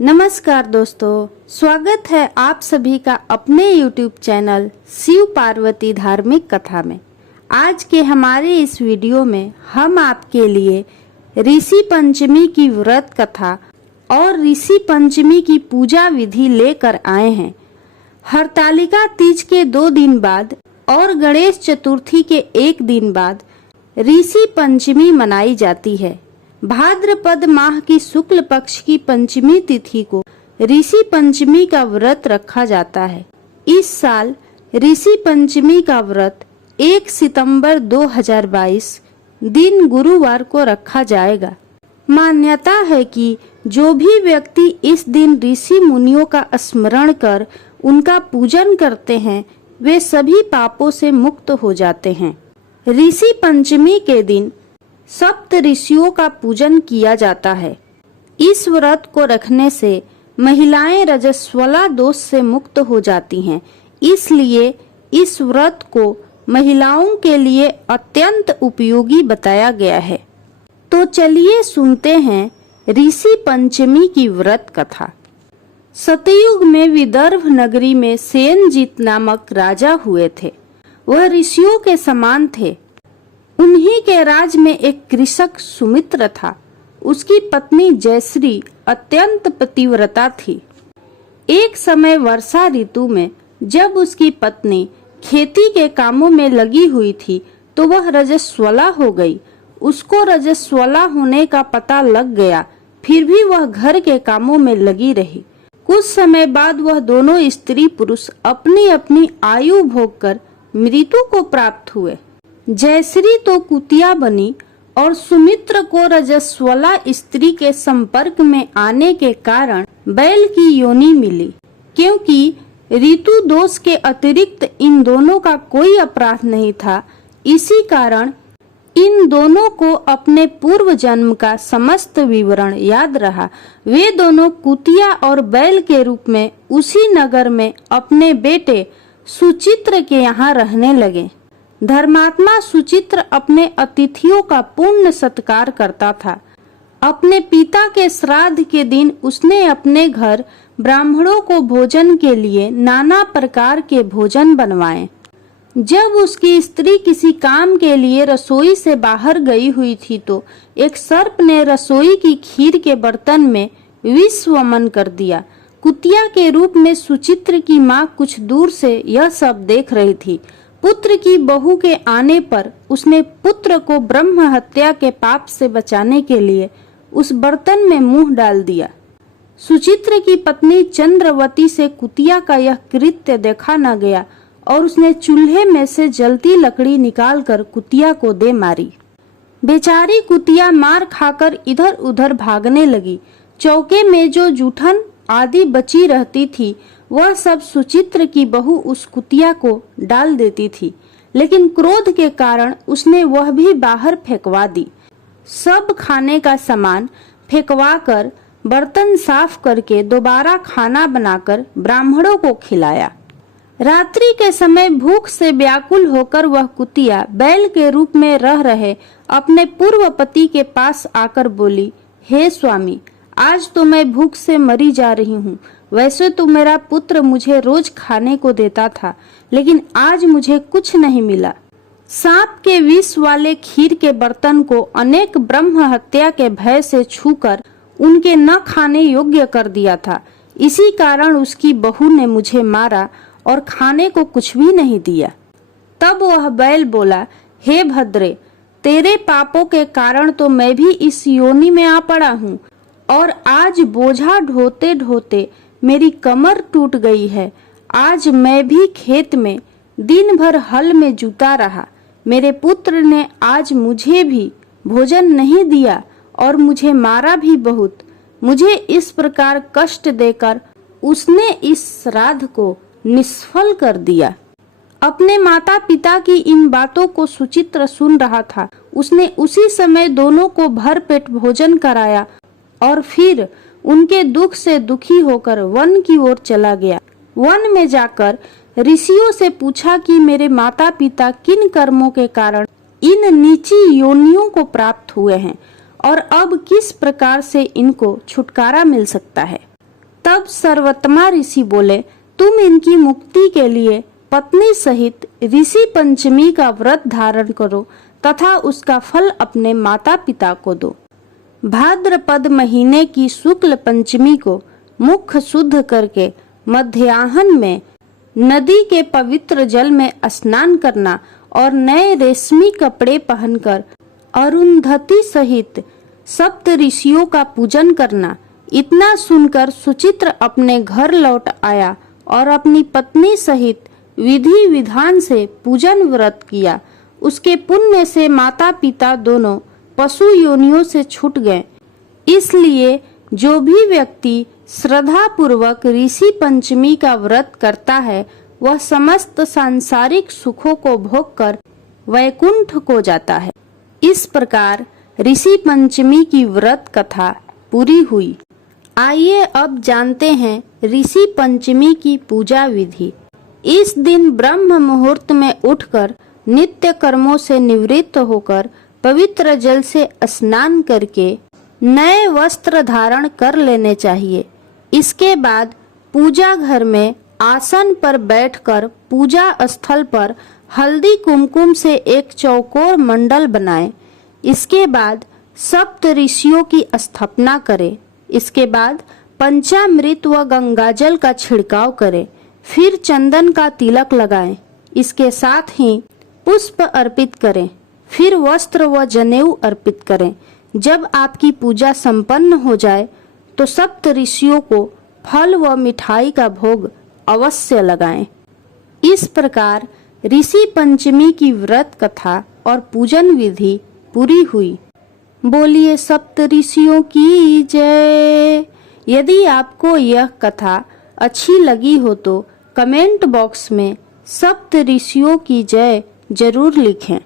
नमस्कार दोस्तों, स्वागत है आप सभी का अपने YouTube चैनल शिव पार्वती धार्मिक कथा में। आज के हमारे इस वीडियो में हम आपके लिए ऋषि पंचमी की व्रत कथा और ऋषि पंचमी की पूजा विधि लेकर आए हैं। हरतालिका तीज के 2 दिन बाद और गणेश चतुर्थी के 1 दिन बाद ऋषि पंचमी मनाई जाती है। भाद्रपद माह की शुक्ल पक्ष की पंचमी तिथि को ऋषि पंचमी का व्रत रखा जाता है। इस साल ऋषि पंचमी का व्रत 1 सितंबर 2022 दिन गुरुवार को रखा जाएगा। मान्यता है कि जो भी व्यक्ति इस दिन ऋषि मुनियों का स्मरण कर उनका पूजन करते हैं, वे सभी पापों से मुक्त हो जाते हैं। ऋषि पंचमी के दिन सप्त ऋषियों का पूजन किया जाता है। इस व्रत को रखने से महिलाएं रजस्वला दोष से मुक्त हो जाती हैं, इसलिए इस व्रत को महिलाओं के लिए अत्यंत उपयोगी बताया गया है। तो चलिए सुनते हैं ऋषि पंचमी की व्रत कथा। सतयुग में विदर्भ नगरी में सेनजीत नामक राजा हुए थे। वह ऋषियों के समान थे। उन्हीं के राज में एक कृषक सुमित्र था। उसकी पत्नी जयश्री अत्यंत पतिव्रता थी। एक समय वर्षा ऋतु में जब उसकी पत्नी खेती के कामों में लगी हुई थी तो वह रजस्वला हो गई। उसको रजस्वला होने का पता लग गया, फिर भी वह घर के कामों में लगी रही। कुछ समय बाद वह दोनों स्त्री पुरुष अपनी अपनी आयु भोग कर मृत्यु को प्राप्त हुए। जयश्री तो कुतिया बनी और सुमित्र को रजस्वला स्त्री के संपर्क में आने के कारण बैल की योनि मिली। क्योंकि ऋतु दोष के अतिरिक्त इन दोनों का कोई अपराध नहीं था, इसी कारण इन दोनों को अपने पूर्व जन्म का समस्त विवरण याद रहा। वे दोनों कुतिया और बैल के रूप में उसी नगर में अपने बेटे सुचित्र के यहाँ रहने लगे। धर्मात्मा सुचित्र अपने अतिथियों का पूर्ण सत्कार करता था। अपने पिता के श्राद्ध के दिन उसने अपने घर ब्राह्मणों को भोजन के लिए नाना प्रकार के भोजन बनवाए। जब उसकी स्त्री किसी काम के लिए रसोई से बाहर गई हुई थी तो एक सर्प ने रसोई की खीर के बर्तन में विष वमन कर दिया। कुतिया के रूप में सुचित्र की माँ कुछ दूर से यह सब देख रही थी। पुत्र की बहू के आने पर उसने पुत्र को ब्रह्म हत्या के पाप से बचाने के लिए उस बर्तन में मुंह डाल दिया। सुचित्र की पत्नी चंद्रवती से कुतिया का यह कृत्य देखा न गया और उसने चूल्हे में से जलती लकड़ी निकालकर कुतिया को दे मारी। बेचारी कुतिया मार खाकर इधर उधर भागने लगी। चौके में जो जूठन आदि बची रहती थी वह सब सुचित्र की बहू उस कुतिया को डाल देती थी, लेकिन क्रोध के कारण उसने वह भी बाहर फेंकवा दी। सब खाने का सामान फेंकवा कर बर्तन साफ करके दोबारा खाना बनाकर ब्राह्मणों को खिलाया। रात्रि के समय भूख से व्याकुल होकर वह कुतिया बैल के रूप में रह रहे अपने पूर्व पति के पास आकर बोली, हे स्वामी, आज तो मैं भूख से मरी जा रही हूँ। वैसे तो मेरा पुत्र मुझे रोज खाने को देता था, लेकिन आज मुझे कुछ नहीं मिला। सांप के विष वाले खीर के बर्तन को अनेक ब्रह्म हत्या के भय से छूकर उनके न खाने योग्य कर दिया था। इसी कारण उसकी बहू ने मुझे मारा और खाने को कुछ भी नहीं दिया। तब वह बैल बोला, हे भद्रे, तेरे पापों के कारण तो मैं भी इस योनि में आ पड़ा हूँ और आज बोझा ढोते ढोते मेरी कमर टूट गई है। आज मैं भी खेत में दिन भर हल में जुटा रहा। मेरे पुत्र ने आज मुझे भी भोजन नहीं दिया और मुझे मारा भी बहुत। मुझे इस प्रकार कष्ट देकर उसने इस श्राद्ध को निष्फल कर दिया। अपने माता पिता की इन बातों को सुचित्र सुन रहा था। उसने उसी समय दोनों को भर पेट भोजन कराया और फिर उनके दुख से दुखी होकर वन की ओर चला गया। वन में जाकर ऋषियों से पूछा कि मेरे माता पिता किन कर्मों के कारण इन नीची योनियों को प्राप्त हुए हैं और अब किस प्रकार से इनको छुटकारा मिल सकता है। तब सर्वोत्तमा ऋषि बोले, तुम इनकी मुक्ति के लिए पत्नी सहित ऋषि पंचमी का व्रत धारण करो तथा उसका फल अपने माता पिता को दो। भाद्रपद महीने की शुक्ल पंचमी को मुख शुद्ध करके मध्याह्न में नदी के पवित्र जल में स्नान करना और नए रेशमी कपड़े पहनकर अरुंधति सहित सप्त ऋषियों का पूजन करना। इतना सुनकर सुचित्र अपने घर लौट आया और अपनी पत्नी सहित विधि विधान से पूजन व्रत किया। उसके पुण्य से माता पिता दोनों पशु योनियों से छूट गए। इसलिए जो भी व्यक्ति श्रद्धा पूर्वक ऋषि पंचमी का व्रत करता है वह समस्त सांसारिक सुखों को भोगकर वैकुंठ को जाता है। इस प्रकार ऋषि पंचमी की व्रत कथा पूरी हुई। आइए अब जानते हैं ऋषि पंचमी की पूजा विधि। इस दिन ब्रह्म मुहूर्त में उठकर नित्य कर्मों से निवृत्त होकर पवित्र जल से स्नान करके नए वस्त्र धारण कर लेने चाहिए। इसके बाद पूजा घर में आसन पर बैठकर पूजा स्थल पर हल्दी कुमकुम से एक चौकोर मंडल बनाएं। इसके बाद सप्त ऋषियों की स्थापना करें। इसके बाद पंचामृत व गंगाजल का छिड़काव करें। फिर चंदन का तिलक लगाएं। इसके साथ ही पुष्प अर्पित करें। फिर वस्त्र व जनेऊ अर्पित करें। जब आपकी पूजा संपन्न हो जाए तो सप्त ऋषियों को फल व मिठाई का भोग अवश्य लगाएं। इस प्रकार ऋषि पंचमी की व्रत कथा और पूजन विधि पूरी हुई। बोलिए सप्त ऋषियों की जय। यदि आपको यह कथा अच्छी लगी हो तो कमेंट बॉक्स में सप्त ऋषियों की जय जरूर लिखें।